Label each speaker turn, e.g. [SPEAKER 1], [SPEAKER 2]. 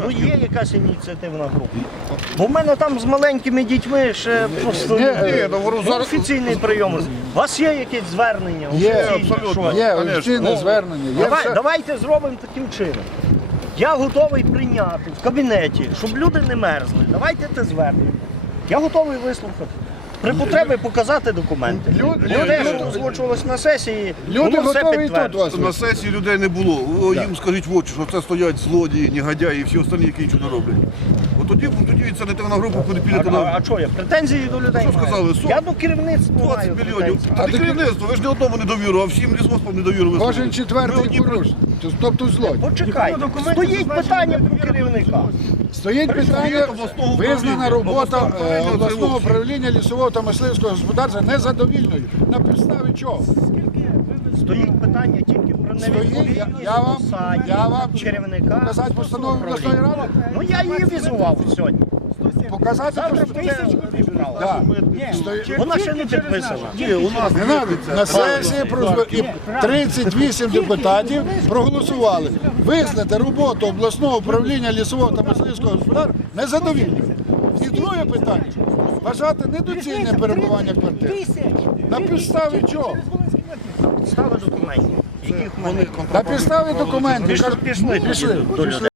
[SPEAKER 1] Ну є якась ініціативна група. Бо в мене там з маленькими дітьми ще просто офіційний прийом. У вас є якесь звернення?
[SPEAKER 2] Є,
[SPEAKER 1] абсолютно.
[SPEAKER 2] Є офіційне звернення. Є все.
[SPEAKER 1] Давайте зробимо таким чином. Я готовий прийняти в кабінеті, щоб люди не мерзли. Давайте те звернення. Я готовий вислухати. При потребі показати документи. Те, що озвучувалось на сесії,
[SPEAKER 2] Люди
[SPEAKER 1] воно все
[SPEAKER 2] готові і тут
[SPEAKER 1] підтверджує.
[SPEAKER 2] вас.
[SPEAKER 3] На сесії людей не було. Їм скажіть в очі, що це стоять злодії, негодяї і всі остальні, які нічого не роблять. От тоді це не на групу, куди підете на
[SPEAKER 1] А що я? Претензії до людей
[SPEAKER 3] Що
[SPEAKER 1] маю?
[SPEAKER 3] сказали?
[SPEAKER 1] Я до керівництва
[SPEAKER 3] 20
[SPEAKER 1] маю
[SPEAKER 3] мільйонів.
[SPEAKER 1] претензії.
[SPEAKER 3] Та не керівництво, ви ж не одному недовіру, а всім лісгоспам недовіру висловили.
[SPEAKER 2] Кожен четвертий порушник. Тобто злодій.
[SPEAKER 1] Почекайте, стоїть питання про керівника.
[SPEAKER 2] Стоїть питання, визнана робота обласного управління лісового та мисливського господарства незадовільною. На підставі чого?
[SPEAKER 1] Стоїть питання тільки про невідповідність посаді
[SPEAKER 2] я вам
[SPEAKER 1] керівника.
[SPEAKER 2] показати постанову обласної ради?
[SPEAKER 1] Ну я її візував сьогодні.
[SPEAKER 2] Показати
[SPEAKER 1] Зараз
[SPEAKER 2] постанову?
[SPEAKER 1] тисячу відправили.
[SPEAKER 2] Да.
[SPEAKER 1] Вона ще не підписана.
[SPEAKER 3] У нас
[SPEAKER 2] Не надо. На сесії і 38 депутатів проголосували визнати роботу обласного управління лісового та мисливського господарства незадовільною. І друге питання – вважати недоцільне перебування квартир. На підставі чого?
[SPEAKER 1] Стави документів. Яких в мене
[SPEAKER 2] На підставі документів.
[SPEAKER 1] пішли до людей.